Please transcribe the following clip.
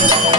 Bye.